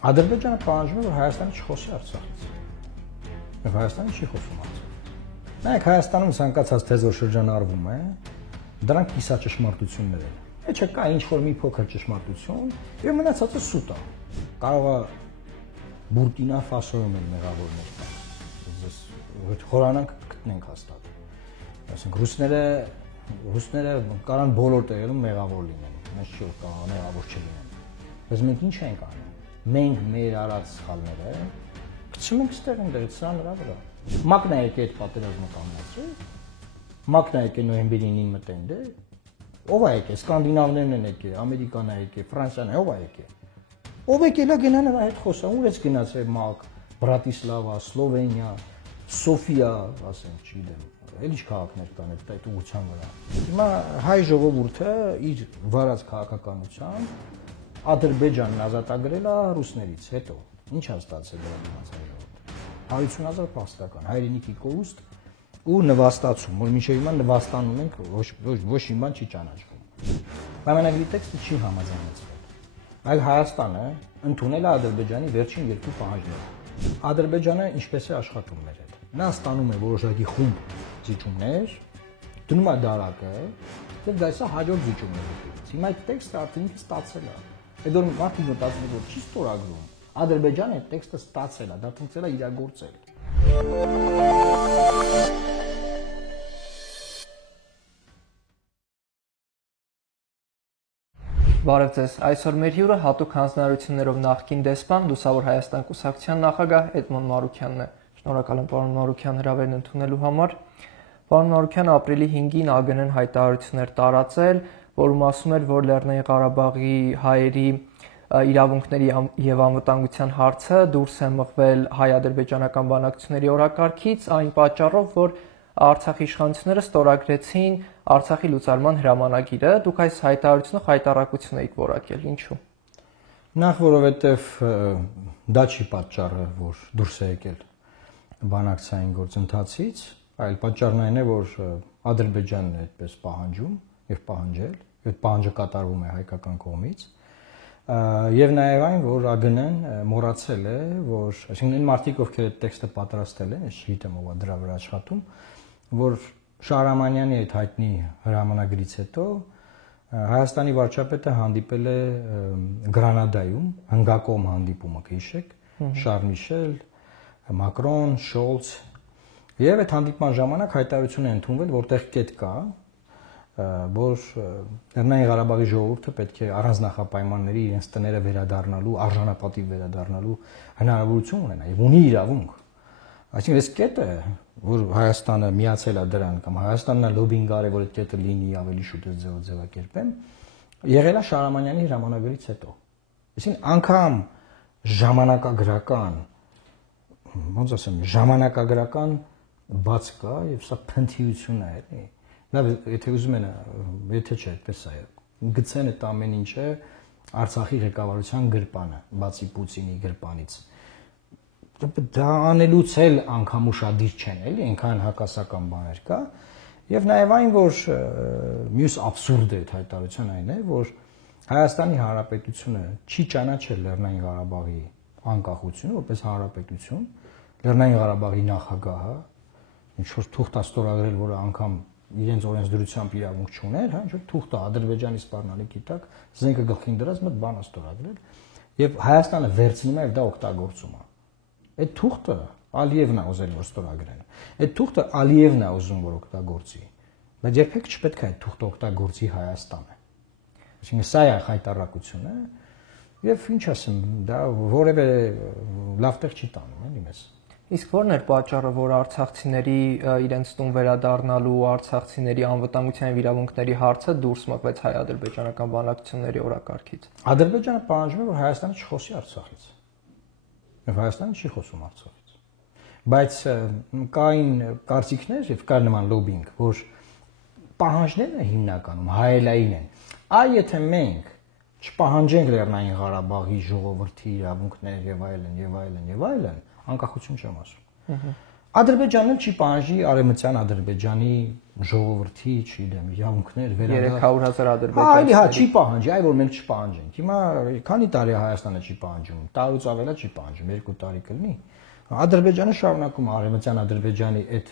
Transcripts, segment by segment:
Ադրբեջանը պահանջում է, որ Հայաստանը չխոսի Արցախից։ Եվ Հայաստանը չի խոսում Արցախից։ Նայեք, Հայաստանում ցանկացած թեզ որ շրջանառվում է, դրանք կիսաճշմարտություններ են։ Չէ, կա ինչ-որ մի փոքր ճշմարտություն, եւ մնացածը սուտ է։ Կարող է Բուրկինա Ֆասոյում են մեղավորներ կան։ Ձեզ խորանանք գտնենք հաստատ։ Ասենք ռուսները կարան բոլոր տեղերում մեղավոր լինեն, մենք չի կարող մեղավոր չլինեն։ Բայց մենք ինչ ենք անում։ Մենք մեր արած սխալները գցում ենք ստեղ ընդդեմ սրա նրա վրա։ Մակն է եկել այդ պատերազմը կանգնացրել։ Մակն է եկել նոյեմբերի 9-ին մտել, ով է եկել, սկանդինավներն են եկել, Ամերիկան է եկել, Ֆրանսիան է, ով է եկել։ Ով եկել է գնա նրա հետ խոսա, ուր է գնացել Մակ, Բրատիսլավա, Սլովենիա, Սոֆիա, ասենք, չգիտեմ, էլ ինչ քաղաքներ կան այդ ուղղության վրա։ Հիմա հայ ժողովուրդը իր վարած քաղաքականությամբ Ադրբեջանն ազատագրել է ռուսներից, հետո ինչ է ստացել դրա դիմաց հայ ժողովուրդը։ 150,000 փաստական, հայրենիքի կորուստ ու նվաստացում, որ մինչև հիմա նվաստանում ենք, ոչ մի բան չի ճանաչվում։ Պայմանագրի տեքստը չի համաձայնեցվել։ Այլ Հայաստանը ընդունել է Ադրբեջանի վերջին երկու պահանջները։ Ադրբեջանը ինչպես է աշխատում մեր հետ։ Նա ստանում է որոշակի խումբ զիջումներ, դնում է դարակը, եւ դա է հաջորդ զիջումները։ Հիմա այդ տեքստը արդեն ստացել է։ Այդ որ մարդիկ մտածում են, որ չի ստորագրում, Ադրբեջանը այդ տեքստը ստացել է, դա փորձել է իրագործել։ Բարև ձեզ, այսօր մեր հյուրը հատուկ հանձնարարություններով նախկին դեսպան, Լուսավոր Հայաստան կուսակցության նախագահ Էդմոն Մարուքյանն է։ Շնորհակալ եմ պարոն Մարուքյան հրավերն ընդունելու համար։ Պարոն Մարուքյանը ապրիլի 5-ին ԱԳՆ-ն հայտարարություններ տարածել, որում ասում էր, որ Լեռնային Ղարաբաղի հայերի իրավունքների եւ անվտանգության հարցը դուրս է մղվել հայ-ադրբեջանական բանակցությունների օրակարգից, այն պատճառով, որ Արցախի իշխանությունները ստորագրեցին Արցախի լուծարման հրամանագիրը, դուք այս հայտարարությունը խայտառակություն եք որակել, ինչու՞։ Նախ որովհետև դա չի պատճառը, որ դուրս է եկել բանակցային գործընթացից, այլ պատճառն այն է, որ Ադրբեջանն է այդպես պահանջում եւ պահանջել, այդ պահանջը կատարվում է հայկական կողմից, եւ նաեւ այն, որ ԱԳՆ-ն մոռացել է, որ այսինքն այն մարդիկ, ովքեր այդ տեքստը պատրաստել են, ես չգիտեմ ով է դրա վրա աշխատում, որ Շահրամանյանի այդ հայտնի հրամանագրից հետո Հայաստանի վարչապետը հանդիպել է Գրանադայում, հնգակողմ հանդիպումը կհիշեք, Շարլ Միշել, Մակրոն, Շոլց, եւ այդ հանդիպման ժամանակ հայտարարություն է ընդունվել, որտեղ կետ կա, որ Լեռնային Ղարաբաղի ժողովուրդը պետք է առանց նախապայմանների իրենց տները վերադառնալու, արժանապատիվ վերադառնալու հնարավորություն ունենա եւ ունի իրավունք։ Այսինքն այս կետը, որ Հայաստանը միացել է դրան կամ Հայաստանն է լոբինգ արել, որ այդ կետը լինի ավելի շուտ ձևակերպեմ, եղել է Շահրամանյանի հրամանագրից հետո։ Այսինքն անգամ ժամանակագրական, ոնց ասեմ, ժամանակագրական բաց կա եւ սա փնթիություն է, էլի։ Նա եթե ուզում են, եթե չէ, այդպես է, գցեն այդ ամեն ինչը Արցախի ղեկավարության գրպանը, բացի Պուտինի գրպանից։ Դա անելուց էլ անգամ ուշադիր չեն, էլի, այնքան հակասական բաներ կա, եւ նաեւ այն, որ մյուս աբսուրդը այդ հայտարարության այն է, որ Հայաստանի Հանրապետությունը չի ճանաչել Լեռնային Ղարաբաղի անկախությունը որպես հանրապետություն, Լեռնային Ղարաբաղի նախագահը ինչ որ թուղթ է ստորագրել, որը անգամ իրենց օրենսդրությամբ իրավունք չուներ, հա, ինչ որ թուղթ է Ադրբեջանի սպառնալիքի տակ, զենքը գլխին դրած մտ բան է ստորագրել, եւ Հայաստանը վերցնում է եւ դա օգտագործում է։ Այդ թուղթը Ալիևն է ուզել որ ստորագրեն։ Այդ թուղթը Ալիևն է ուզում որ օգտագործի։ Բայց երբեք չպետք է այդ թուղթը օգտագործի Հայաստանը։ Այսինքն սա է հայտարարությունը եւ ինչ ասեմ, դա որևէ լավ տեղ չի տանում, էլի մեզ։ Իսկ ո՞րն էր պատճառը, որ արցախցիների իրենց տուն վերադառնալու, արցախցիների անվտանգության եւ իրավունքների հարցը դուրս մղվեց հայ-ադրբեջանական բանակցությունների օրակարգից։ Ադրբեջանը պահանջում է, որ Հայաստանը չխոսի Արցախից։ Եվ Հայաստանը չի խոսում Արցախից։ Բայց կային կարծիքներ եւ կար նման լոբինգ, որ պահանջները հիմնականում հայելային են։ Այ եթե մենք չպահանջենք Լեռնային Ղարաբաղի ժողովրդի իրավունքներ եւ այլն, անկախություն չեմ ասում։ Ադրբեջանն չի պահանջի արևմտյան Ադրբեջանի ժողովրդի, չգիտեմ, իրավունքներ վերադարձ 300,000 ադրբեջանցի։ Այլ հա չի պահանջի, այ որ մենք չպահանջենք։ Հիմա քանի տարի Հայաստանը չի պահանջում, տարուց ավելա չի պահանջում, 2 տարի կլինի։ Ադրբեջանը շարունակում է արևմտյան Ադրբեջանի այդ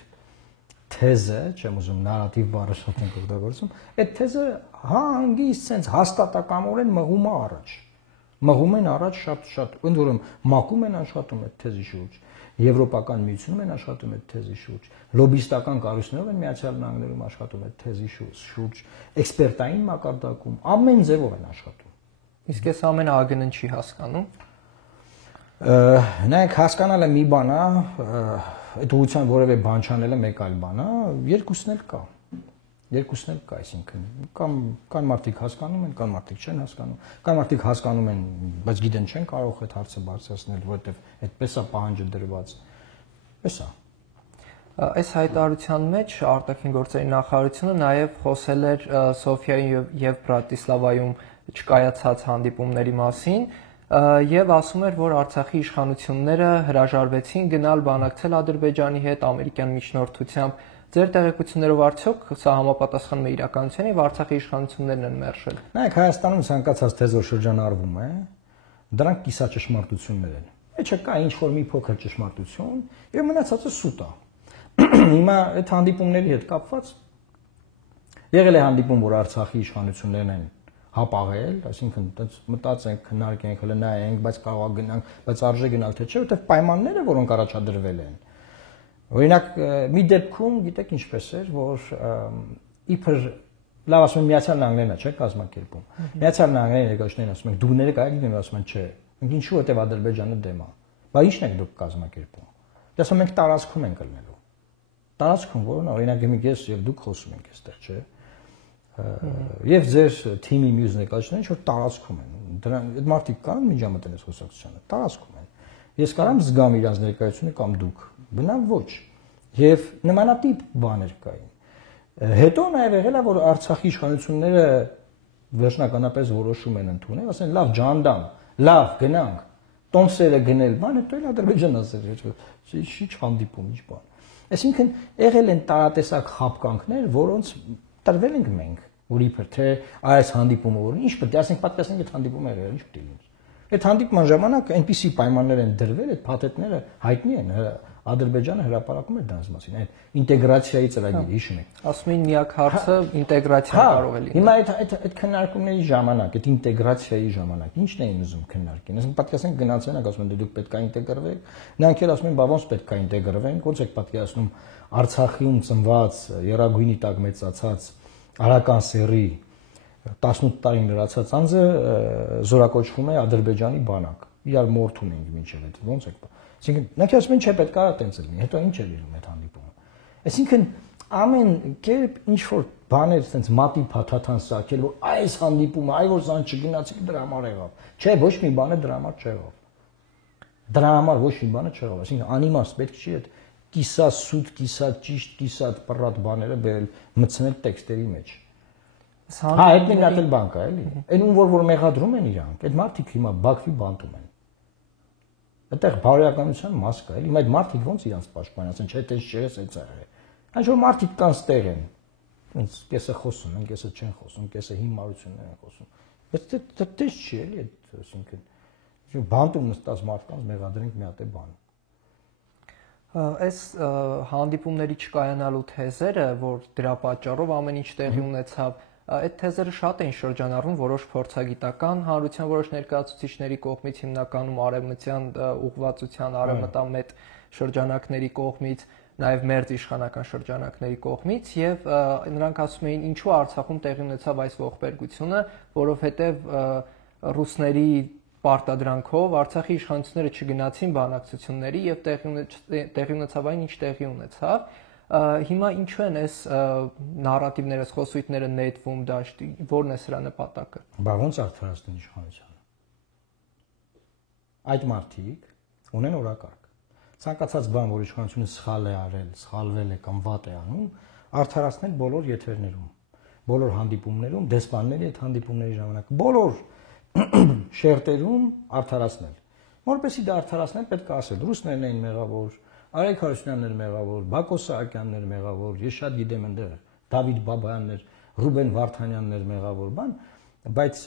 թեզը, չեմ ուզում նարատիվ բառը շատ ենք օգտագործում, այդ թեզը հանգիստ sense հաստատակամորեն մղում է առաջ։ Մղում են առաջ շատ, ընդ որում մակում են աշխատում այդ թեզի շուրջ, Եվրոպական միությունում են աշխատում այդ թեզի շուրջ, լոբիստական կառույցներով են Միացյալ Նահանգներում աշխատում այդ թեզի շուրջ, էքսպերտային մակարդակում, ամեն ձևով են աշխատում։ Իսկ այս ամենը ԱԳՆ-ն չի հասկանում։ Նայեք, հասկանալը մի բան է, այդ ուղղությամբ որևէ բան չանելը մեկ այլ բան է, երկուսն էլ կա, այսինքն կան մարդիկ հասկանում են, կան մարդիկ չեն հասկանում, կան մարդիկ հասկանում են, բայց գիտեն չեն կարող այդ հարցը բարձրացնել, որովհետև այդպես է պահանջը դրված, պես է։ Այս հայտարարության մեջ արտաքին գործերի նախարարությունը նաև խոսել էր Սոֆիայում եւ Բրատիսլավայում չկայացած հանդիպումների մասին եւ ասում էր, որ Արցախի իշխանությունները հրաժարվեցին գնալ բանակցել Ադրբեջանի հետ ամերիկյան միջնորդությամբ։ Ձեր տեղեկություններով արդյոք սա համապատասխանում է իրականությանը եւ Արցախի իշխանություններն են մերժել։ Նայեք, Հայաստանում ցանկացած թեզոր շրջանառվում է, դրանք կիսաճշմարտություններ են։ Էջը կա ինչ-որ մի փոքր ճշմարտություն եւ մնացածը սուտ է։ Հիմա այդ հանդիպումների հետ կապված եղել է հանդիպում, որ Արցախի իշխանություններն են հապաղել, այսինքն այդպես մտածենք, քննարկենք, հələ նայենք, բայց կարող է գնանք, բայց արժե գնալ թե չէ, որովհետեւ պայմանները, որոնք առաջադրվել են։ Օրինակ, մի դեպքում, գիտեք ինչպես էր, որ իբր լավ ասում են Միացյալ Նահանգներն է, չէ՞, կազմակերպում։ Միացյալ Նահանգների ներկայացուցիչներն ասում են, դուք ներկայացեք դեմ, ասում են, չէ։ Մենք ինչու որտեվ Ադրբեջանը դեմ է։ Բա ի՞նչն եք դուք կազմակերպում։ Դե ասում ենք տարածքում ենք ելնելու։ Տարածքում, որոնց օրինակ եմիք ես եւ դուք խոսում ենք այստեղ, չէ՞։ Եվ ձեր թիմի մյուս ներկայացուցիչները ինչ որ տարածքում են։ Դրան այդ մարդիկ կան միջամտել այս խոսակցությանը, տարածքում են։ Ես կարամ զգամ իրանց ներկայությունը կամ դուք։ Բնավ ոչ։ Եվ նմանատիպ բաներ կային։ Հետո նաև եղել է, որ Արցախի իշխանությունները վերջնականապես որոշում են ընդունել, ասեն լավ ջանդամ, լավ գնանք, տոմսերը գնել, բան, հետո էլ Ադրբեջանն ասել, չի հանդիպում, ինչ բան։ Այսինքն եղել են տարատեսակ խապկանքներ, որոնց տրվել ենք մենք, որ իբր թե այս հանդիպումը որ ինչ պետք է ասենք, պատկասենք այդ հանդիպումը եղել, ինչ պետք է լինի։ Այդ հանդիպման ժամանակ այնպիսի պայմաններ են դրվել, այդ փաթեթները հայտնի են, Ադրբեջանը հրապարակում է դրանց մասին, այդ ինտեգրացիայի ծրագիրը, հիշում եք։ Ասում են միակ հարցը ինտեգրացիան կարող է լինել։ Հիմա այդ քննարկումների ժամանակ, այդ ինտեգրացիայի ժամանակ ինչ էին ուզում քննարկել։ Ասենք պատկասենք գնացել են, ասում են դե դուք պետք է ինտեգրվեք։ Նրանք էլ ասում են, բա ոնց պետք է ինտեգրվենք, ոնց եք պատկերացնում Արցախում ծնված, Եռագույնի տակ մեծացած արական սերի 18 տարին լրացած անձը զորակոչվում է Ադրբեջանի բանակ։ Իրար մորթում ենք մինչև այդ ոնց է։ Այսինքն նրանք ասում են չէ պետք է այդպես լինի, հետո ինչ է լինում այդ հանդիպումը։ Այսինքն ամեն կերպ ինչ որ բաներ sense մատի փաթաթան սարքել, որ այս հանդիպումը, այ որ զան չգնացի դրա համար եղավ։ Չէ, ոչ մի բանը դրա համար չեղավ։ Դրա համար ոչ մի բանը չեղավ, այսինքն անիմաստ պետք չի այդ կիսա սուտ, կիսա ճիշտ, կիսա պռատ բաները բերել մտցնել տեքստերի մեջ։ Հա, այդ մի հատ էլ բան կա, էլի։ Այն ում որ մեղադրում են իրանք, այդ մարդիկ հիմա Բաքվի բանտում են։ Այդտեղ բարոյականության մաս կա, էլի։ Այդ մարդիկ ոնց իրանց պաշտպան, ասեն, չէ, դες չես այդ ծաղը։ Այն որ մարդիկ կան ստեղ են։ Ոնց կեսը խոսում են, կեսը չեն խոսում, կեսը հիմարություններ են խոսում։ Բայց դա դες չի, էլի, այսինքն բանտում նստած մարդկանց մեղադրենք մի հատ է բան։ Այս հանդիպումների չկայանալու թեզերը, որ դրա պատճառով ամեն ինչ տեղի ունեցավ, այդ թեզերը շատ էին շրջանառվում որոշ փորձագիտական հանրության որոշ ներկայացուցիչների կողմից, հիմնականում արևմտյան ուղղվածության արևմտամետ շրջանակների կողմից, նաև մերձ իշխանական շրջանակների կողմից, եւ նրանք ասում էին, ինչու Արցախում տեղի ունեցավ այս ողբերգությունը, որովհետեւ ռուսների պարտադրանքով Արցախի իշխանությունները չգնացին բանակցությունների եւ տեղի ունեցավ այն, ինչ տեղի ունեցավ։ Հիմա ինչու են այս նարատիվները, այս խոսույթները նետվում դաշտի, որն է սրա նպատակը։ Բա ոնց արդարացնեն իշխանությանը։ Այդ մարդիկ ունեն օրակարգ։ Ցանկացած բան, որ իշխանությունը սխալ է արել, սխալվել է կամ վատ է անում, արդարացնել բոլոր եթերներում, բոլոր հանդիպումներում, դեսպանների այդ հանդիպումների ժամանակ, բոլոր շերտերում արդարացնել։ Որպեսզի դա արդարացնել պետք է ասել, ռուսներն էին մեղավոր, Արեգ Հարությունյանն էր մեղավոր, Բակո Սահակյանն էր մեղավոր, ես շատ գիտեմ այնտեղ Դավիթ Բաբայանն էր, Ռուբեն Վարդանյանն էր մեղավոր, բան, բայց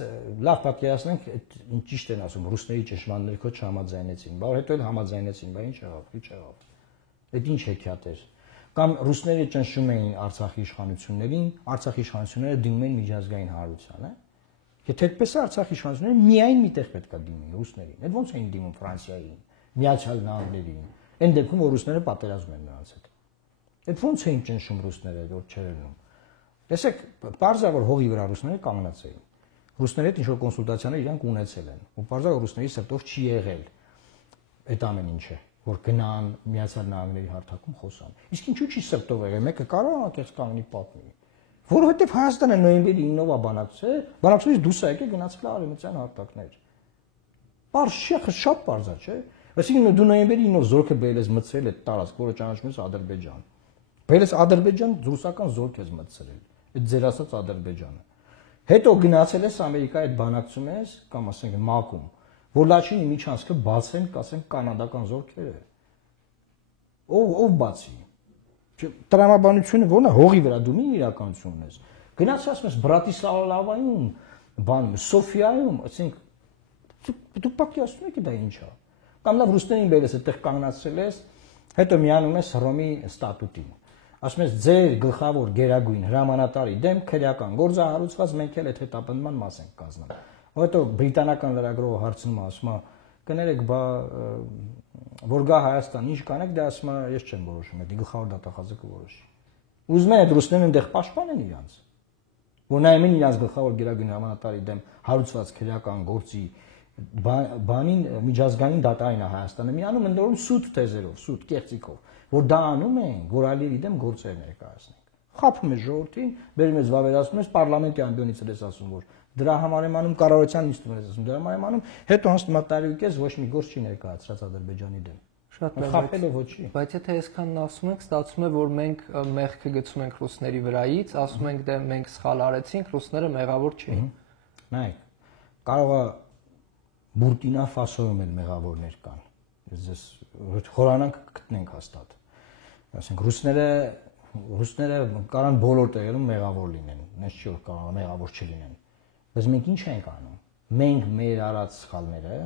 լավ պատկերացնենք, այդ ճիշտ են ասում, ռուսների ճշմարտ ներքո չհամաձայնեցին, բայց հետո էլ համաձայնեցին, բայց ինչ եղավ։ Այդ ինչ հեքիաթ էր։ Կամ ռուսները ճնշում էին Արցախի իշխանություններին, Արցախի իշխանությունները դիմում էին միջազգային հանրությանը։ Եթե այդպես է Արցախի իշխանությունները միայն միտեղ պետք է դիմեն ռուսներին։ Այդ ո՞նց էին դիմում Ֆրանսիային, Միացյալ Նահանգներին։ Այն դեպքում որ ռուսները պատերազմ են նրանց հետ։ Այդ ո՞նց էին ճնշում ռուսները, որ չէր լինում։ Տեսեք, բարձր որ հողի վրա ռուսները կանգնած էին։ Ռուսների հետ ինչ-որ կոնսուլտացիաներ իրանք ունեցել են։ Ու բարձր որ ռուսների սրտով չի եղել այդ ամեն ինչը, որ գնան Միացյալ Նահանգների հարթակում խոսան։ Իսկ ինչու՞ չի սրտով եղել։ Մեկը կարող է անկեղծ կանգնի պատմի։ Որովհետև Հայաստանը նոյեմբերի 9-ով է բանակցությունից դուրս է եկել գնացել է արևմտյան հարթակներ։ Պարզ շեխը շատ պարզ է, չէ՞։ Այսինքն դու նոյեմբերի 9-ով զորքը բերել ես մտցրել այդ տարածք, որը ճանաչվում է Ադրբեջան։ Բերել ես Ադրբեջան, ռուսական զորք ես մտցրել։ Այդ ձեր ասած Ադրբեջանը։ Հետո գնացել ես Ամերիկայի այդ բանակցում ես, կամ ասենք ՄԱԿ-ում, որ Լաչինի միջանցքը բացեն, կասեն կանադական զորքերը։ Ով բացի։ Տրամաբանությունը ո՞րն է հողի վրա դու մի իրականություն ունես։ Գնացել ասում ես Բրատիսլավայում, բան Սոֆիայում, ասենք դու պատկերացնում եք դա ինչ է։ Կամ լավ ռուսներին բերես այդտեղ կանգնացրել ես, հետո միանում ես Հռոմի ստատուտին։ Ասում ես ձեր գլխավոր գերագույն հրամանատարի դեմ քրեական գործ է հարուցված, մենք էլ այդ հետապնդման մաս ենք կազմում։ Հետո բրիտանական լրագրողը հարցնում է, ասում է կներեք, բա որ գա Հայաստան, ինչ կանեք, դա ասում է ես չեմ որոշում, դա գլխավոր դատախազը կորոշի։ Ուզում են այդ ռուսներն այնտեղ պաշտպանեն իրանց։ Որ նայում են իրանց գլխավոր գերագույն հրամանատարի դեմ հարուցված քրեական գործի բանին միջազգային դատարանն է Հայաստանը միանում ընդորում սուտ թեզերով, սուտ կեղծիկով, որ դա անում են, որ Ալիևի դեմ գործեր ներկայացնենք։ Խափում է ժողովրդին, բերում ես վավերացնում ես պարլամենտի ամբիոնից ես ասում, որ դրա համար եմ անում կառավարության նիստում ես ասում, դրա համար եմ անում, հետո հենց մտարիուկես ոչ մի գործ չի ներկայացրած Ադրբեջանի դեմ։ Շատ լավ, խափելով ոչի։ Բայց եթե այսքանն ասում ենք, ստացվում է, որ մենք մեղքը գցում ենք ռուսների վրայից, ասում ենք դե մենք սխալ արեցինք, ռուսները մեղավոր չէին։ Նայեք, կարող է Բուրկինա Ֆասոյում էլ մեղավորներ կան։ Ես խորանանք գտնենք հաստատ։ Ասենք ռուսները կարան բոլոր տեղերում մեղավոր լինեն, նես չի որ կարող մեղավոր չլինեն։ Բայց մենք ինչ ենք անում։ Մենք մեր արած սխալները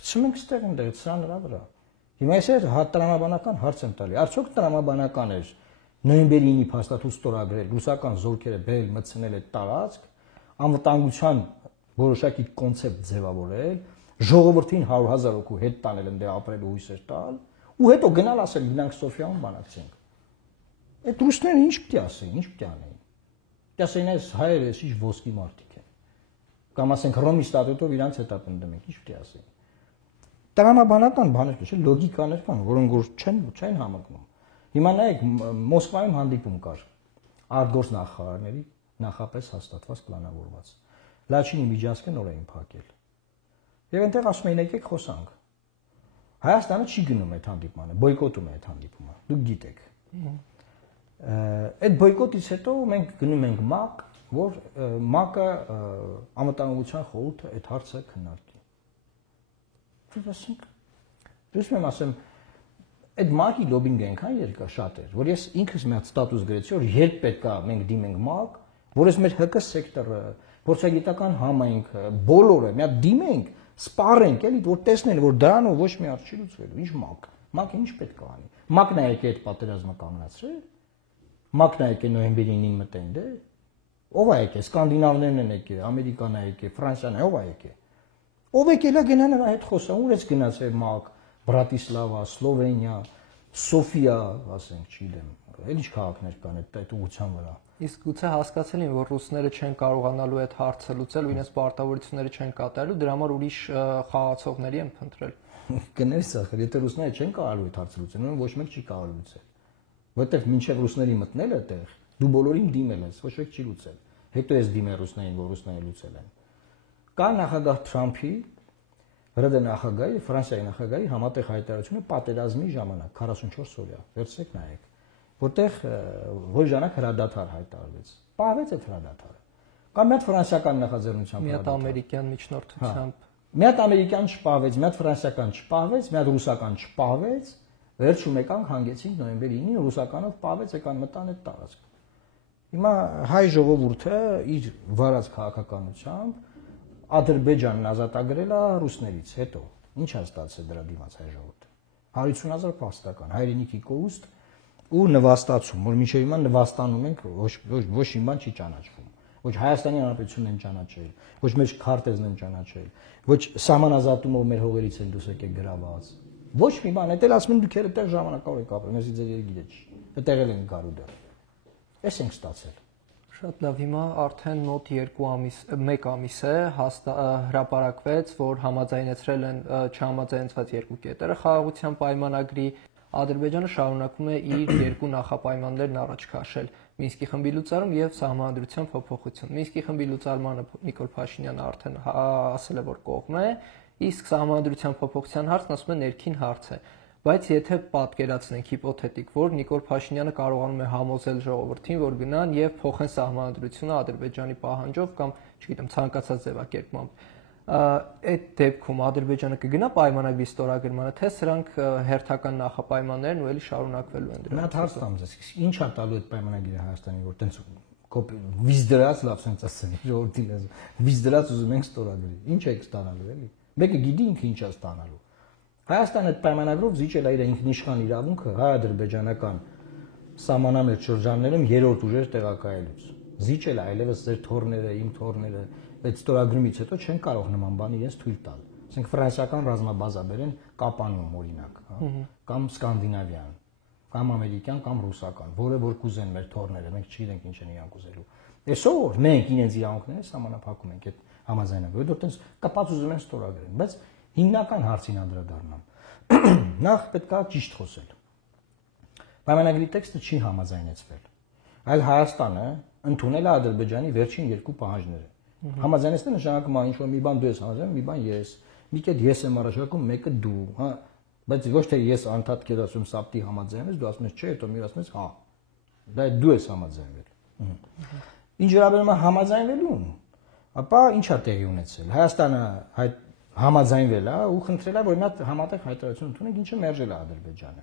գցում ենք ստեղ այնտեղ սրա նրա վրա։ Հիմա ես տրամաբանական հարց եմ տալի։ Արդյոք տրամաբանական էր նոյեմբերի 9-ի փաստաթուղթ ստորագրել, ռուսական զորքերը բերել մտցնել այդ տարածք, անվտանգության որոշակի կոնցեպտ ձևավորել, ժողովրդին 100,000 հոգու հետ տանել այնտեղ ապրելու հույսեր տալ, ու հետո գնալ ասել գնանք Սոֆիայում բանակցենք։ Այդ ռուսները ինչ պիտի ասեին, ինչ պիտի անեին։ Պիտի ասեին այս հայերը ինչ ոսկի մարդիկ են։ Կամ ասենք Հռոմի ստատուտով իրանց հետապնդում ենք, ինչ պիտի ասեին։ Տրամաբանական բաներ կա, չէ՞, լոգիկաներ կան, որոնք որ չեն համընկնում։ Հիմա նայեք, Մոսկվայում հանդիպում կար արտգործ նախարարների նախապես հաստատված պլանավորված։ Լաչինի միջանցքը նոր էին փակել։ Եվ այնտեղ ասում էին եկեք խոսանք։ Հայաստանը չի գնում այդ հանդիպմանը, բոյկոտում է այդ հանդիպումը։ Դուք գիտեք։ Այդ բոյկոտից հետո մենք գնում ենք ՄԱԿ, որ ՄԱԿ-ը անվտանգության խորհուրդը այդ հարցը քննարկի։ Դուք ասեմ, այդ ՄԱԿ-ի լոբինգը այնքան երկար շատ էր, որ ես ինքս մի հատ ստատուս գրեցի, որ երբ պետք է մենք դիմենք ՄԱԿ, որ այս մեր ՀԿ սեկտորը, փորձագիտական համայնքը, բոլորը մի հատ դիմենք, սպառենք, էլի, որ տեսնեն, որ դրանով ոչ մի հարց չի լուծվելու, ինչ ՄԱԿ։ ՄԱԿ-ը ինչ պետք է անի։ ՄԱԿ-ն է եկել այդ պատերազմը կանգնացրել։ ՄԱԿ-ն է եկել նոյեմբերի 9-ին մտեն դե։ Ով է եկել, սկանդինավներն են եկել, Ամերիկան է եկել, Ֆրանսիան է, ով է եկել։ Ով եկել է գնա նրա հետ խոսա, ուր էս գնացել ՄԱԿ, Բրատիսլավա, Սլովենիա, Սոֆիա, ասենք, չգիտեմ, էլ ինչ քաղաքներ կան այդ ուղղության վրա։ Իսկ գուցե հասկացել են, որ ռուսները չեն կարողանալու այդ հարցը լուծել ու իրենց պարտավորությունները չեն կատարելու, դրա համար ուրիշ խաղացողների են փնտրել։ Կներես ախր, եթե ռուսները չեն կարողանալու այդ հարցը լուծել, ուրեմն ոչ մեկ չի կարող լուծել։ Որտեվ մինչև ռուսների մտնել այդտեղ, դու բոլորին դիմել ես, ոչ մեկ չի լուծել։ Հետո ես դիմել ռուսներին, որ ռուսները լուծել են։ Կա նախագահ Թրամփի, ՌԴ նախագահի, Ֆրանսիայի նախագահի համատեղ հայտարարությունը պատերազմի ժամանակ 44 օրյա, վերցրեք նայեք, որտեղ ոչ ժամանակ հրադադար հայտարարվեց։ Պահվեց այդ հրադադարը։ Կամ մի հատ ֆրանսիական նախաձեռնությամբ, մի հատ ամերիկյան միջնորդությամբ, մի հատ ամերիկյան չպահվեց, մի հատ ֆրանսիական չպահվեց, մի հատ ռուսական չպահվեց, Վերջում եկանք հանգեցինք նոյեմբերի 9-ին ռուսականով պավեց եկան մտան այդ տարածք։ Հիմա հայ ժողովուրդը իր վարած քաղաքականությամբ Ադրբեջանն ազատագրել է ռուսներից, հետո ինչ է ստացել դրա դիմաց հայ ժողովուրդը։ 150,000 փաստական հայրենիքի կորուստ ու նվաստացում, որ մինչև հիմա նվաստանում ենք, ոչ մի բան չի ճանաչվում։ Ոչ Հայաստանի Հանրապետությունն են ճանաչել, ոչ մեր քարտեզն են ճանաչել, ոչ սահմանազատումով մեր հողերից են դուրս եկել գրաված։ Ոչ մի բան, դա էլ ասում են դուք այդտեղ ժամանակավոր եք ապրում, ես ձեր երգիդե չի։ Այդտեղ էլ են գարու դեռ։ Էս ենք ստացել։ Շատ լավ, հիմա արդեն մոտ 1 ամիս է հրապարակվեց, որ համաձայնեցրել են չհամաձայնեցված երկու կետերը խաղաղության պայմանագրի, Ադրբեջանը շարունակում է իր երկու նախապայմաններն առաջ քաշել՝ Մինսկի խմբի լուծարում եւ սահմանադրության փոփոխություն։ Մինսկի խմբի լուծարմանը Նիկոլ Փաշինյանը արդեն ասել է, որ կողմ է, իսկ սահմանադրության փոփոխության հարցն ասում է ներքին հարց է։ Բայց եթե պատկերացնենք հիպոթետիկ, որ Նիկոլ Փաշինյանը կարողանում է համոզել ժողովրդին, որ գնան եւ փոխեն սահմանադրությունը Ադրբեջանի պահանջով կամ, չգիտեմ, ցանկացած ձևակերպմամբ, այդ դեպքում Ադրբեջանը կգնա պայմանագրի ստորագրմանը, թե սրանք հերթական նախապայմաններն ու էլի շարունակվելու են դրանց։ Մի հատ հարց տամ ձեզ, ի՞նչ է տալու այդ պայմանագիրը Հայաստանի, որ տենց վիզ դրած, լավ sense ասեմ, ժողովրդին լեզու, վիզ դրած ուզում ենք ստորագրի։ Ինչ եք ստանալու էլի։ Մեկը գիտի ինքը ինչ է ստանալու։ Հայաստանը այդ պայմանագրով զիջել է իր ինքնիշխան իրավունքը հայ-ադրբեջանական սահմանամերձ շրջաններում երրորդ ուժեր տեղակայելուց։ Զիջել է այլևս ձեր թորները, իմ թորները, այդ ստորագրումից հետո չեն կարող նման բան իրենց թույլ տալ։ Ասենք ֆրանսիական ռազմաբազա բերեն Կապանում օրինակ, կամ Սկանդինավյան, կամ ամերիկյան, կամ ռուսական, որը որ կուզեն մեր թորները, մենք չգիտենք ինչ են իրանք ուզելու։ Այսօր մենք իրենց իրավունքները սահմանափակում ենք այդ համաձայնագրով, որ տենց կապած ուզում են ստորագրեն, բայց հիմնական հարցին անդրադառնամ։ Նախ պետք է ճիշտ խոսել։ Պայմանագրի տեքստը չի համաձայնեցվել, այլ Հայաստանը ընդունել է Ադրբեջանի վերջին երկու պահանջները։ Համաձայնեցնել նշանակում է ինչ-որ մի բան դու ես համաձայնում, մի բան ես։ Մի կետ ես եմ առաջարկում, մեկը դու, հա, բայց ոչ թե ես անդադ կետ ասում սապտի համաձայնես, դու ասում ես չէ, հետո մի ասում ես հա։ Դա դու ես համաձայնվել։ Ինչ վերաբերում է համաձայնվելուն, ապա ի՞նչ է տեղի ունեցել։ Հայաստանը համաձայնվել է ու խնդրել է, որ նա համատեղ հայտարարություն ընդունենք, ինչը մերժել է Ադրբեջանը։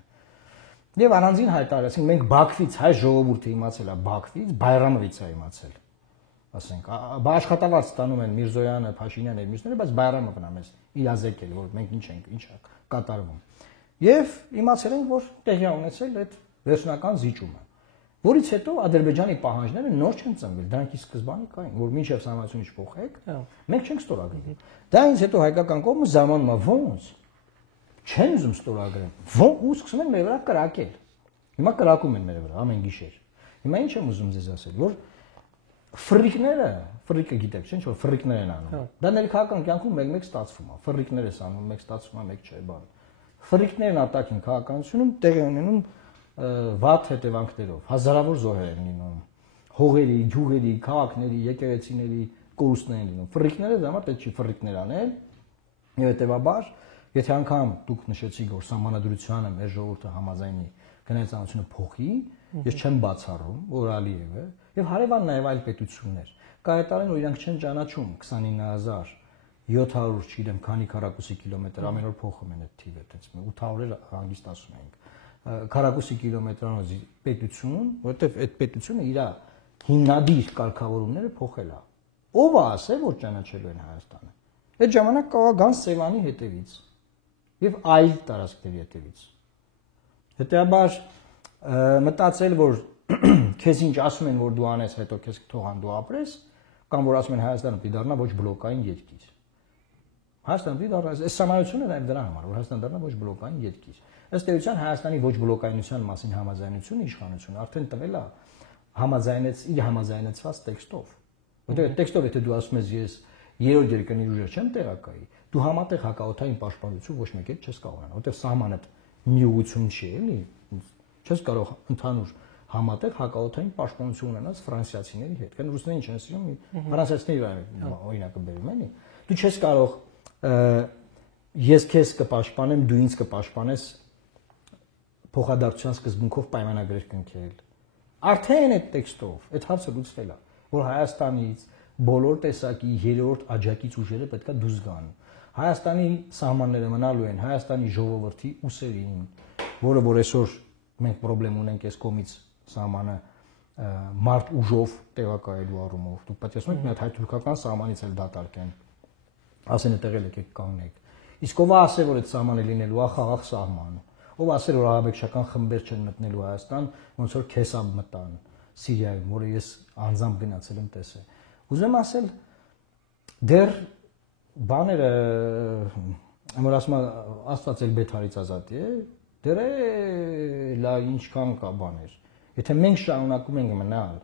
Եվ առանձին հայտարարեցին, մենք Բաքվից, հայ ժողովուրդը իմացել է Բաքվից, Բայրամովից է իմացել։ Ասենք, աշխատավարձ ստանում են Միրզոյանը, Փաշինյանը եւ մյուսները, բայց Բայրամովն է մեզ իրազեկել, որ մենք ինչ ենք, ինչ է կատարվում։ Եվ իմացել ենք, որ տեղի ունեցել այդ վերջնական զիջումը, որից հետո Ադրբեջանի պահանջները նոր չեն ծնվել, դրանք ի սկզբանե կային, որ մինչև սահմանությունը չփոխեք, մենք չենք ստորագրի։ Դրանից հետո հայկական կողմը զարմանում է, ոնց չեն ուզում ստորագրեն, ու սկսում են մեր վրա կրակել։ Հիմա կրակում են մեր վրա ամեն գիշեր։ Հիմա ինչ եմ ուզում ձեզ ասել, որ ֆրիկները, ֆրիկը գիտեք, չէ՞, որ ֆրիկներ են անում։ Դա ներքաղաքական կյանքում մեկ ստացվում է, ֆրիկներ ես անում, մեկ ստացվում է, մեկ չէ, բան։ Ֆրիկներն ատակին քաղաքականությունում տեղի ունենում վատ հետևանքներով, հազարավոր զոհեր են լինում, հողերի, գյուղերի, քաղաքների, եկեղեցիների կորուստներ են լինում։ Ֆրիկները դա պետք չի ֆրիկներ անել, եւ հետեւաբար, եթե անգամ դուք նշեցիք, որ սահմանադրությանը մեր ժողովուրդը համաձայնի գնահատականությունը փոխի, ես չեմ բացառում, որ Ալիևը եւ հարևան նաեւ այլ պետություններ կայտարեն, որ իրանք չեն ճանաչում 29700, չգիտեմ, քանի քառակուսի կիլոմետր, ամեն օր փոխում են այդ թիվը, այդպես 800-ը հանգիստ ասում ենք, քառակուսի կիլոմետրանոց պետություն, որովհետեւ այդ պետությունը իր հիմնադիր կարգավորումները փոխել է։ Ո՞վ է ասել, որ ճանաչելու են Հայաստանը։ Այդ ժամանակ կարող է գան Սևանի հետևից եւ այլ տարածքների հետևից։ Հետեւաբար մտածել, որ քեզ ինչ ասում են, որ դու անես, հետո քեզ թողան դու ապրես, կամ որ ասում են Հայաստանը պիտի դառնա ոչ բլոկային երկիր։ Հայաստանը պիտի դառնա, այս սահմանությունը նաև դրա համար, որ Հայաստանը դառնա ոչ բլոկային երկիր։ Ըստ էության Հայաստանի ոչ բլոկայնության մասին համաձայնությունը իշխանությունը արդեն տվել է իր համաձայնեցված տեքստով։ Որտեղ տեքստով եթե դու ասում ես ես երրորդ երկրների ուժեր չեմ տեղակայի, դու համատեղ հակաօթային պաշտպանություն ոչ մեկ էլ չես կարող ունենալ, որտեղ սահմանը մի ուղղություն չի, էլի։ Չես կարող ընդհանուր համատեղ հակաօթային պաշտպանություն ունենալ ֆրանսիացիների հետ։ Կան ռուսները ինչ են ասում, ֆրանսիացիների օրինակը բերում էլի։ Դու չես կարող ես քեզ կպաշտպանեմ, դու ինձ կպաշտպանես փոխադարձության սկզբունքով պայմանագրեր կնքել։ Արդեն այդ տեքստով այդ հարցը լուծվել է, որ Հայաստանից բոլոր տեսակի երրորդ աջակից ուժերը պետքա դուրս գան։ Հայաստանի սահմանները մնալու են Հայաստանի ժողովրդի ուսերին, որը որ այսօր մենք խնդրեմ ունենք այս կողմից սահմանը մարդ ուժով տեղակայելու առումով։ Դուք պետք է ասում եք մի հատ հայ-թուրքական սահմանից էլ դատարկեն։ Ասեն այդտեղ եկեք կանգնեք։ Իսկ ով ասել որ այդ սահմանը լինելու է խաղաղ սահման։ Ով ասել որ ահաբեկչական խմբեր չեն մտնելու Հայաստան, ոնց որ քեսաբ մտան Սիրիայում, որը ես անձամբ գնացել եմ տեսել։ Ուզում եմ ասել դեռ բաները որ ասում Աստված էլ բեթարից ազատի է, դեռ լա ինչքան կա բաներ։ Եթե մենք շարունակում ենք մնալ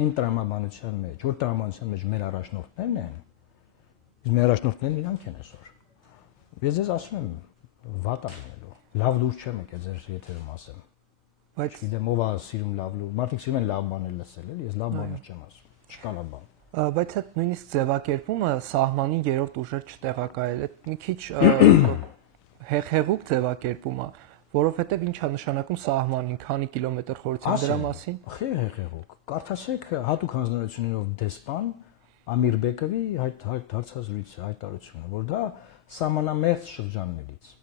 այն տրամաբանության մեջ, որ տրամաբանության մեջ մեր առաջնորդներն են, իսկ մեր առաջնորդներն իրանք են այսօր։ Ես ձեզ ասում եմ, վատ է լինելու։ Լավ լուր չեմ եկել ձեր եթերում ասեմ։ Բայց գիտեմ ով է սիրում լավ լուր։ Մարդիկ սիրում են լավ բաներ լսել, էլի, ես լավ բաներ չեմ ասում։ Չկա լավ բան։ Բայց այդ նույնիսկ ձևակերպումը սահմանի երրորդ ուժեր չտեղակայել, այդ մի քիչ հեղուկ ձևակերպում է, որովհետև ինչ է նշանակում սահմանին, քանի կիլոմետր խորությամբ դրա մասին։ Հեղուկ։ Կարդացեք հատուկ հանձնարարություններով դեսպան Ամիրբեկովի հարցազրույցը, հայտարարությունը, որ դա սահմանամերձ շրջաններից։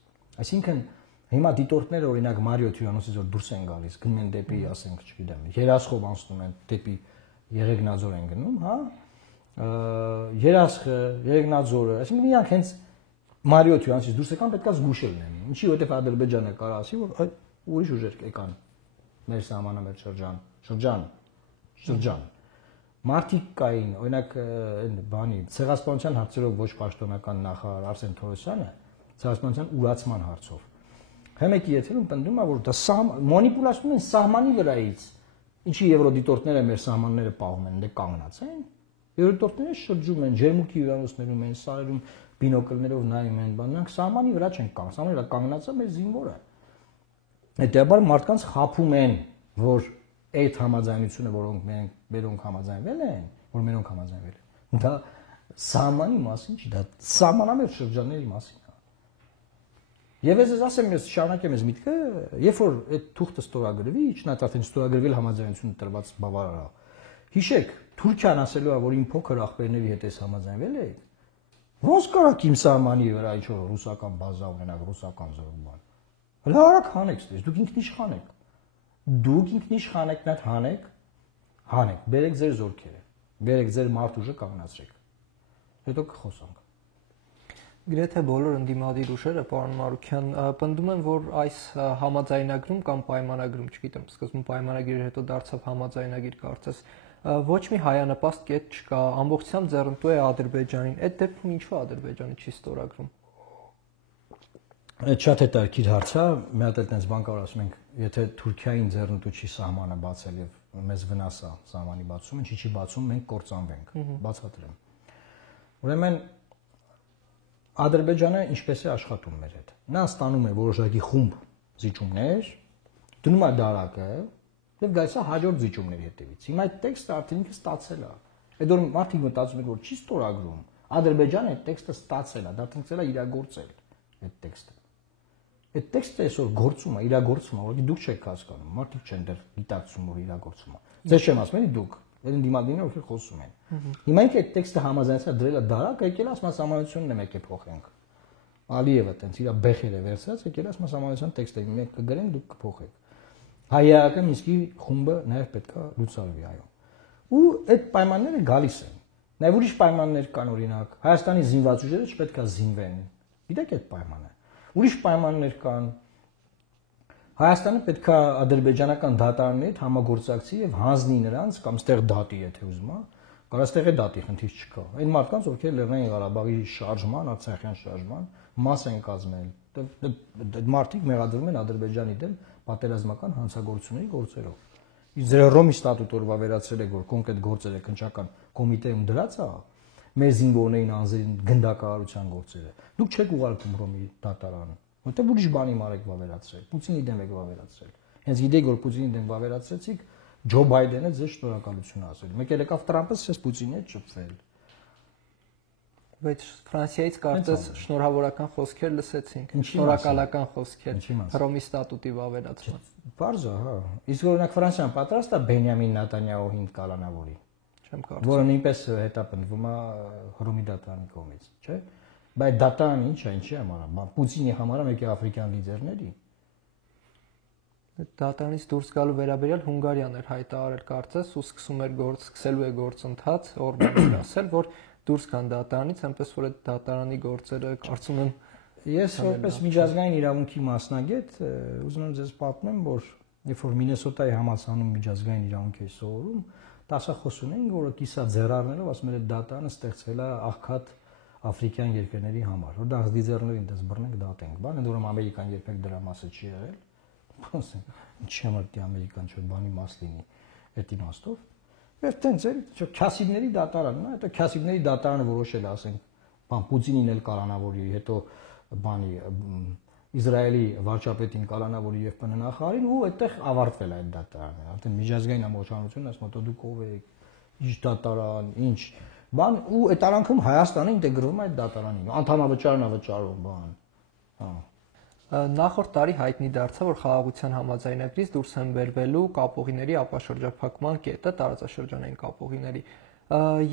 Այսինքն հիմա դիտորդները օրինակ Մարիոթ հյուրանոցից որ դուրս են գալիս, գնում են դեպի, ասենք, չգիտեմ, Երասխով անցնում են դեպի Եղեգնաձոր են գնում, հա? Երասխը, Եղեգնաձորը, այսինքն իրանք հենց Մարիոթ հյուրանոցից դուրս եկան, պետքա զգուշել լինեն։ Ինչի որտեվ Ադրբեջանը կարող ասի, որ ուրիշ ուժեր եկան մեր սահմանամերձ շրջան։ Մարդիկ կային, օրինակ այն բանի ցեղասպանության հարցերով ոչ պաշտոնական նախարար Արսեն Թորոսյանը ցեղասպանության ուրացման հարցով Հեմեկի եթերում պնդում է որ դա մանիպուլացնում են սահմանի վրայից ինչի եվրոդիտորդները մեր սահմանները պահում են դե կանգնած են եվրոդիտորդները շրջում են ջերմուկի հյուրանոցներում են սարերում բինոկլներով նայում են բանանք սահմանի վրա չեն կանգ սահմանի վրա կանգնած է մեր զինվորը հետեւաբար մարդկանց խափում են որ այդ համաձայնությունը որոնք մերոնք համաձայնվել են որ մերոնք համաձայնվել են դա սահմանի մասին չի դա սահմանամերձ շրջանների մասին է եւ ես ասեմ ես շարունակեմ ես միտքը երբ որ այդ թուղթը ստորագրվի չնայած արդեն ստորագրվել համաձայնությունը տրված բավարար է հիշեք Թուրքիան ասելու է որ իմ փոքր ախպերների հետ էս համաձայնվել է ոնց կարաք իմ սահմանի վրա ինչ որ ռուսական բազա ունենալ ռուսական զորքման հələ արագ հանեք ստես դուք ինքնիշխան եք նա հանեք բերեք ձեր զորքերը բերեք ձեր մարդ ուժը կանգնացրեք հետո կխոսանք Գրեթե բոլոր ընդդիմադիր ուժերը պարոն Մարուքյան պնդում են որ այս համաձայնագրում կամ պայմանագրում չգիտեմ սկզբում պայմանագրի հետո դարձավ համաձայնագիր կարծես ոչ մի հայանպաստ կետ չկա ամբողջությամբ ձեռնտու է Ադրբեջանին այդ դեպքում ինչու Ադրբեջանը չի ստորագրում Այդ շատ հետաքրքիր հարց է մի հատ այդպես բան կարող ասում ենք եթե Թուրքիային ձեռնտու չի սահմանը բացել եւ մեզ վնաս է սահմանի բացումը չի բացում մենք կործանվենք բացատրեմ Ուրեմն Ադրբեջանը ինչպես է աշխատում մեր հետ։ Նա ստանում է որոշակի խումբ զիջումներ, դնում է դարակը եւ գալիս է հաջորդ զիջումների հետևից։ Հիմա այդ տեքստը արդեն ինքը ստացել է։ Այդ որ մարդիկ մտածում են որ չի ստորագրում, Ադրբեջանը այդ տեքստը ստացել է, դա ցնցել է իրագործել այդ տեքստը։ Այդ տեքստը այսօր գործում է, իրագործում է, որ դուք չեք հասկանում, մարդիկ չեն դեռ գիտակցում որ իրագործում է։ Ձեզ չեմ ասում, էլի դուք Այն դիմադիրները ովքեր խոսում են։ Հիմա ինքը այդ տեքստը համաձայնեցա դրել է դարակ, եկել ասма համաձայնությունն է եկե փոխենք։ Ալիևը տենց իր բեխերը վերցրած եկել ասма համաձայնության տեքստը մենք կգրենք դուք կփոխեք։ Հայկական իսկի խումբը նաև պետքա լուծարվի այո։ Ու այդ պայմանները գալիս են։ Նաև ուրիշ պայմաններ կան օրինակ Հայաստանի զինված ուժերը չպետքա զինվեն։ Գիտեք այդ պայմանը։ Ուրիշ պայմաններ կան Հայաստանը պետք է ադրբեջանական դատարանների հետ համագործակցի եւ հանձնի նրանց կամ ստեղ դատի, եթե ուզում է, կարող ստեղ է դատի, խնդիր չկա։ Այն մարդկանց, ովքեր Լեռնային Ղարաբաղի շարժման, Արցախյան շարժման մաս են կազմել, այդ մարդիկ մեղադրվում են Ադրբեջանի դեմ պատերազմական հանցագործությունների գործերով։ Իսկ ձեր Ռոմի ստատուտը որը վերացրել եք, որ կոնկրետ գործերը քննչական կոմիտեում դրած է, մեր զինվորներին անձերին գնդակահարության գործերը։ Դուք չեք ուղարկում Ռոմի դատարան Որտեղ ուրիշ բանի մարեք վավերացրել, Պուտինի դեմ եք վավերացրել։ Հենց գիտեք որ Պուտինի դեմ վավերացրեցիք, Ջո Բայդենը ձեզ շնորհակալություն ասել։ Մեկ էլ եկավ Տրամպը, ես Պուտինի հետ շփվել։ Բայց Ֆրանսիայից կարծես շնորհավորական խոսքեր լսեցինք, շնորհակալական խոսքեր Հռոմի ստատուտի վավերացման։ Բարձ է, հա։ Իսկ օրինակ Ֆրանսիան պատրաստ է Բենյամին Նետանյահուին կալանավորի։ Չեմ կարծում։ Որը նույնպես հետապնդվում է Հռոմի դատարանի կողմից, չէ՞։ Բայց դատարանը ինչ է համար, Պուտինի համար մեկի աֆրիկյան լիդերների։ Դատարանից դուրս գալու վերաբերյալ Հունգարիան էր հայտարարել կարծես ու սկսելու է գործընթաց Օրբանին ասել, որ դուրս գան դատարանից, այնպես որ այդ դատարանի գործերը կարծում եմ ես որպես միջազգային իրավունքի մասնագետ ուզում եմ ձեզ պատմեմ, որ երբ որ Մինեսոտայի համալսարանում միջազգային իրավունք է սովորում, դասախոս ունեին, որը կիսա ձեռարներով ասում էր դատարանը ստեղծվել է աղքատ աֆրիկյան երկրների համար, որ դա դիզերներին դες բռնենք դատենք, բան, ընդ որում Ամերիկան երբեք դրա մասը չի եղել, ինչի համար դի Ամերիկան չէ բանի մաս լինի այդ իմաստով, եւ տենց էլ քյասիբների դատարանն է, դա քյասիբների դատարանը որոշել է, ասենք, բան Պուտինին էլ կալանավորի, հետո բանի Իսրայելի վարչապետին կալանավորի եւ ՊՆ-նախարարին ու այդտեղ ավարտվել է այդ դատարանը, արդեն միջազգային ամբողջականությունն ասում է դուք ով եք, ինչ դատարան, ինչ բան ու այդ արանքում Հայաստանը ինտեգրվում է այդ դատարանին, անդամավճարն է վճարում, բան, հա։ Նախորդ տարի հայտնի դարձավ, որ խաղաղության համաձայնագրից դուրս են բերվելու կապողիների ապաշրջափակման կետը, տարածաշրջանային կապողիների,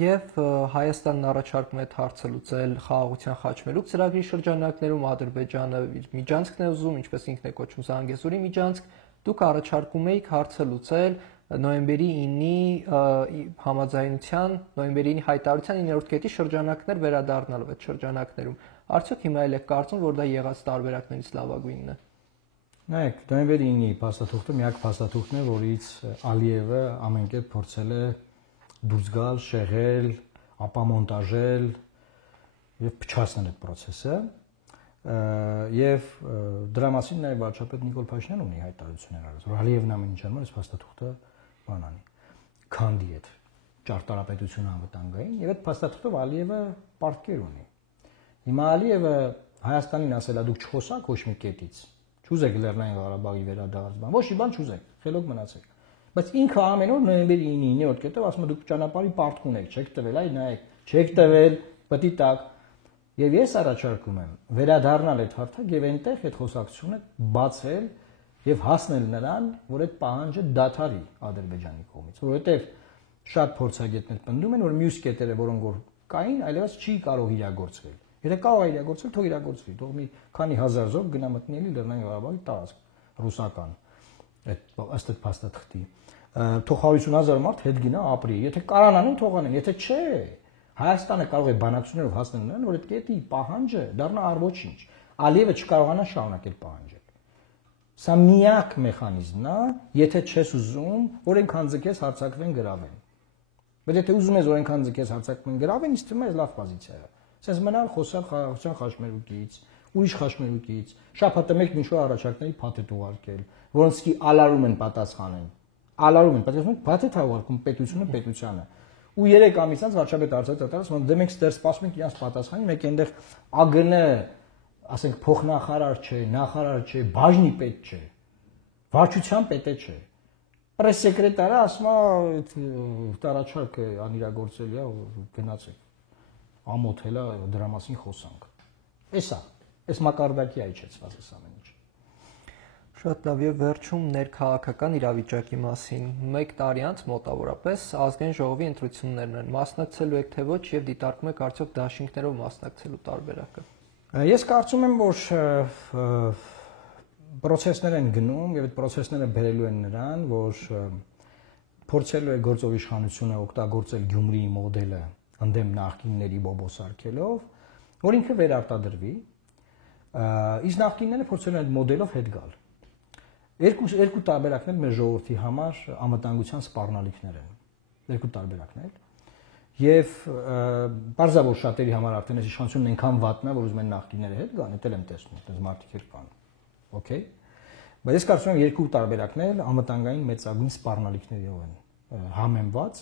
եւ Հայաստանն առաջարկում է հարցը լուծել խաղաղության խաչմերուկ ծրագրի շրջանակներում, Ադրբեջանը իր միջանցքն է ուզում, ինչպես ինքն է կոչում Զանգեզուրի միջանցք, դուք առաջարկում եք հարցը լուծել նոյեմբերի 9-ի համաձայնության, նոյեմբերի 9-ի հայտարարության 9-րդ կետի շրջանակներ վերադառնալով այդ շրջանակներում։ Արդյոք հիմա էլ եք կարծում, որ դա եղած տարբերակներից լավագույնն է։ Նայեք, նոյեմբերի 9-ի փաստաթուղթը միակ փաստաթուղթն է, որից Ալիևը ամեն կերպ փորձել է դուրս գալ, շեղել, ապամոնտաժել եւ փչացնել այդ process-ը։ Եվ դրա մասին նաեւ վարչապետ Նիկոլ Փաշինյանը ունի հայտարարություններ արել, որ Ալիևն ամեն ինչ անում է, այս փաստաթուղթը բանանի, քանդի այդ ճարտարապետությունը անվտանգային եւ այդ փաստաթղթով Ալիևը պարտքեր ունի։ Հիմա Ալիևը Հայաստանին ասել է դուք չխոսաք ոչ մի կետից, չուզեք Լեռնային Ղարաբաղի վերադարձ, ոչ մի բան չուզեք, խելոք մնացեք։ Բայց ինքը ամեն օր նոյեմբերի 9-ի 9-րդ կետով ասում է դուք ճանապարհի պարտք ունեք, չեք տվել, այ նայեք, չեք տվել, պտի տակ։ Եվ ես առաջարկում եմ վերադառնալ այդ հարթակ եւ այնտեղ այդ խոսակցությունը բացել եւ հասնել նրան, որ այդ պահանջը դադարի Ադրբեջանի կողմից, որովհետեւ շատ փորձագետներ պնդում են, որ մյուս կետերը, որոնք որ կային, այլևս չի կարող իրագործվել։ Եթե կարող է իրագործվել, թող իրագործվի, թող մի քանի հազար զոհ գնա մտնի էլի Լեռնային Ղարաբաղի տարածք, ռուսական, այդ ըստ այդ փաստաթղթի, թող 150,000 մարդ հետ գնա ապրի, եթե կարան անեն, թող անեն, եթե չէ, Հայաստանը կարող է բանակցություններով հասնել նրան, որ այդ կետի պահանջը դառնա առոչինչ, Ալիևը չկարողանա շարունակել պահանջել։ Սա միակ մեխանիզմն է, եթե չես ուզում, որ այնքան ձգես հարձակվեն գրավեն։ Բայց եթե ուզում ես, որ այնքան ձգես հարձակվեն գրավեն, ինձ թվում է լավ պոզիցիա է։ Սենց մնալ խոսալ խաղաղության խաչմերուկից, ուրիշ խաչմերուկից, շաբաթը մեկ ինչ-որ առաջարկների փաթեթ ուղարկել, որոնց ի ալարում են պատասխանեն։ Ալարում են պատասխանում, փաթեթ ուղարկում պետությունը պետությանը։ Ու 3 ամիս անց վարչապետ արձակեց ասում, դե մենք ստեր սպասում ենք իրանց պատասխանին, մեկ այնտեղ ԱԳՆ, ասենք փոխնախարար չէ, նախարար չէ, բաժնի պետ չէ, վարչության պետ չէ։ Պրես սեկրետարը ասում է, այդ առաջարկը անիրագործելի է, գնացեք։ Ամոթել է դրա մասին խոսանք։ Էս մակարդակի այջեցված է ամեն ինչ։ Շատ լավ, եւ վերջում ներքաղաքական իրավիճակի մասին 1 տարի անց մոտավորապես ազգային ժողովի ընտրություններն են, մասնակցելու եք թե ոչ եւ դիտարկում եք արդյոք դաշինքներով մասնակցելու տարբերակը։ Ես կարծում եմ, որ process-ներ են գնում եւ այդ process-ները բերելու են նրան, որ փորձելու է գործող իշխանությունը օգտագործել Գյումրիի մոդելը ընդդեմ նախկինների բոբոսարկելով, որ ինքը վերարտադրվի, իսկ նախկինները փորձել են այդ մոդելով հետ գալ։ Երկու տարբերակներ մեր ժողովրդի համար անվտանգության սպառնալիքներ են։ Երկու տարբերակներ։ Եվ բարձրավոր շատերի համար արդեն այս իշխանությունն այնքան վատն է, որ ուզում են նախկինները հետ գան, դա եմ տեսնում, այդպես մարդիկ էլ կան։ Okay։ Բայց ես կարծում եմ երկու տարբերակներ անվտանգային մեծագույն սպառնալիքներով են համեմված։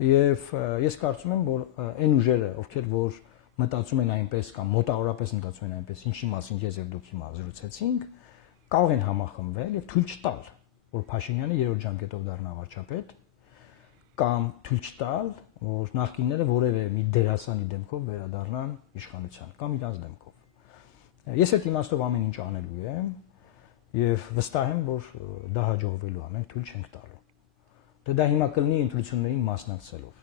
Եվ ես կարծում եմ, որ այն ուժերը, ովքեր որ մտածում են այնպես կամ մոտավորապես մտածում են այնպես, ինչի մասին ես եւ դուք հիմա զրուցեցինք, կարող են համախմբվել եւ թույլ չտալ, որ Փաշինյանը երրորդ ժամկետով դառնա վարչապետ, կամ թույլ չտալ, որ նախկինները որևէ մի դերասանի դեմքով վերադառնան իշխանության կամ իրանց դեմքով։ Ես այդ իմաստով ամեն ինչ անելու եմ եւ վստահ եմ, որ դա հաջողվելու է, մենք թույլ չենք տալու։ Թե դա հիմա կլինի ընտրություններին մասնակցելով,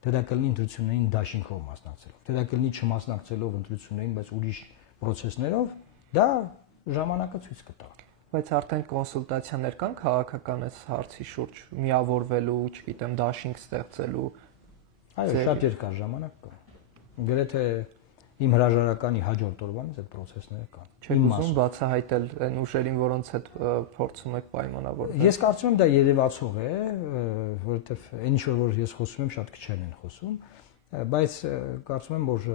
թե դա կլինի ընտրություններին դաշինքով մասնակցելով, թե դա կլինի չմասնակցելով ընտրություններին, բայց ուրիշ process-ներով, դա ժամանակը ցույց կտա։ Բայց արդեն կոնսուլտացիաներ կան քաղաքական այս հարցի շուրջ միավորվելու, չգիտեմ, դաշինք ստեղծելու։ Այո, շատ երկար ժամանակ կա։ Գրեթե իմ հրաժարականի հաջորդ օրվանից այդ process-ները կան։ Չեք ուզում բացահայտել այն ուժերին, որոնց հետ փորձում եք պայմանավորվել։ Ես կարծում եմ դա երևացող է, որովհետև այն ինչ որ ես խոսում եմ, շատ քչերն են խոսում, բայց կարծում եմ, որ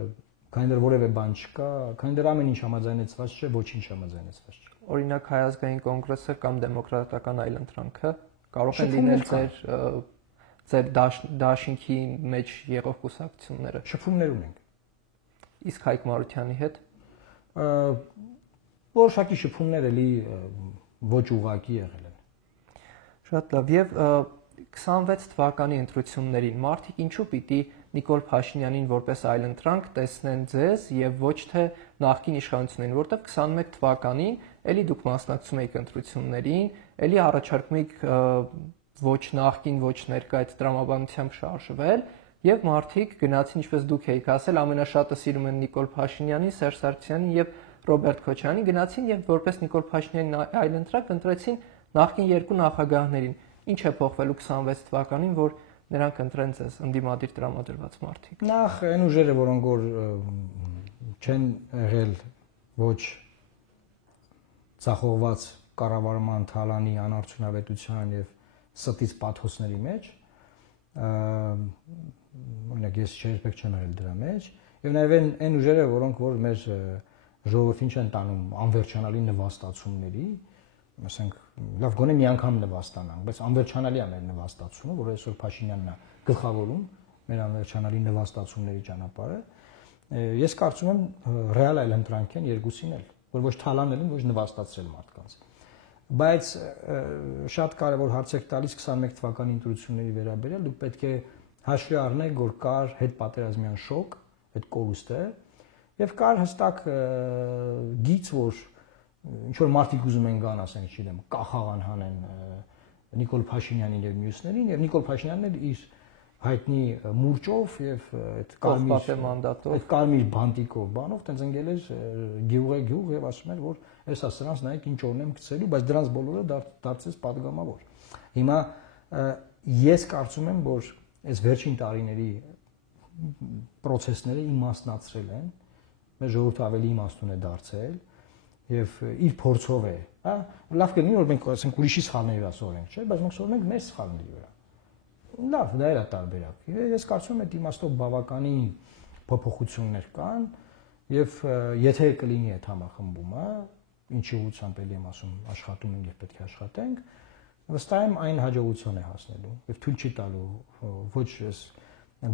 քանի դեռ որևէ բան չկա, քանի դեռ ամեն ինչ համաձայնեցված չէ, ոչինչ համաձայնեցված չէ։ Օրինակ Հայազգային կոնգրեսը կամ դեմոկրատական այլընտրանքը կարող են լինել ձեր դաշինքի մեջ եղող կուսակցությունները։ Շփումներ ունենք։ Իսկ Հայկ Մարությանի հետ որոշակի շփումներ էլի ոչ ուղղակի եղել են։ Շատ լավ։ Եվ 26 թվականի ընտրություններին մարդիկ ինչու պիտի Նիկոլ Փաշինյանին որպես այլընտրանք տեսնեն ձեզ եւ ոչ թե նախկին իշխանություններին, որտեղ 21 թվականին էլի դուք մասնակցում եք ընտրություններին, էլի առաջարկում եք ոչ նախկին, ոչ ներկա այդ տրամաբանությամբ շարժվել եւ մարդիկ գնացին, ինչպես դուք եք ասել, ամենաշատը սիրում են Նիկոլ Փաշինյանին, Սերժ Սարգսյանին եւ Ռոբերտ Քոչարյանին, գնացին եւ որպես Նիկոլ Փաշինյանի այլընտրանք ընտրեցին նախկին երկու նախագահներին։ Ինչ է փոխվելու 26 թվականին, որ նրանք ընտրեն ձեզ ընդդիմադիր տրամադրված մարդիկ։ Նախ այն ուժերը, որոնք որ չեն եղել ոչ ցախողված կառավարման թալանի անարդյունավետության եւ ստից պաթոսների մեջ, օրինակ ես երբեք չեմ եղել դրա մեջ, եւ նաեւ այն ուժերը, որոնք որ մեր ժողովրդին չեն տանում անվերջանալի նվաստացումների, ասենք լավ գոնե մի անգամ նվաստանանք, բայց անվերջանալի է մեր նվաստացումը, որ այսօր Փաշինյանն է գլխավորում մեր անվերջանալի նվաստացումների ճանապարհը։ Ես կարծում եմ ռեալ այլընտրանք են երկուսին էլ, որ ոչ թալանել են, ոչ նվաստացրել մարդկանց։ Բայց շատ կարևոր հարց եք տալիս 21 թվականի ընտրությունների վերաբերյալ, դուք պետք է հաշվի առնեք, որ կար հետպատերազմյան շոկ, այդ կորուստը, եւ կար հստակ գիծ, որ ինչ որ մարդիկ ուզում են գան, ասենք, չգիտեմ, կախաղան հանեն Նիկոլ Փաշինյանին եւ մյուսներին, եւ Նիկոլ Փաշինյանն էլ իր հայտնի մուրճով եւ այդ կարմիր բանտիկով բանով տենց ընկել էր գյուղ եւ ասում էր, որ էսա սրանց նայեք ինչ օրն եմ գցելու, բայց դրանց բոլորը դարձեց падգամավոր։ Հիմա ես կարծում եմ, որ այս վերջին տարիների process-ները իմաստնացրել են, մեր ժողովուրդը ավելի իմաստուն է դարձել եւ իր փորձով է, հա, լավ կլինի որ մենք ասենք ուրիշի սխալների վրա սորենք, չէ՞, բայց մենք սորենք մեր սխալների վրա։ Լավ, դա է տարբերակ։ Ես կարծում եմ այդ իմաստով բավականին փոփոխություններ կան եւ եթե կլինի այդ համախմբումը, ինչի ուղղությամբ էլի եմ ասում, աշխատում ենք եւ պետք է աշխատենք, վստահ եմ այն հաջողություն է հասնելու եւ թույլ չի տալու ոչ այս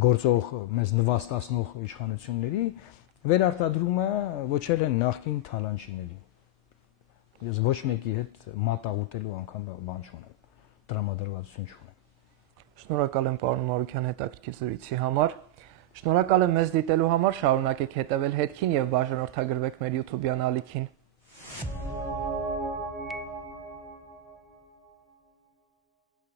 գործող մեզ նվաստացնող իշխանությունների վերարտադրումը ոչ էլ են նախկին թալանչիների։ Ես ոչ մեկի հետ մատաղուտելու անգամ բան չունեմ, տրամադրվածություն չունեմ։ Շնորհակալ եմ պարոն Մարուքյան հետաքրքիր զրույցի համար։ Շնորհակալ եմ մեզ դիտելու համար, շարունակեք հետևել հետքին եւ բաժանորդագրվեք մեր YouTube-յան ալիքին։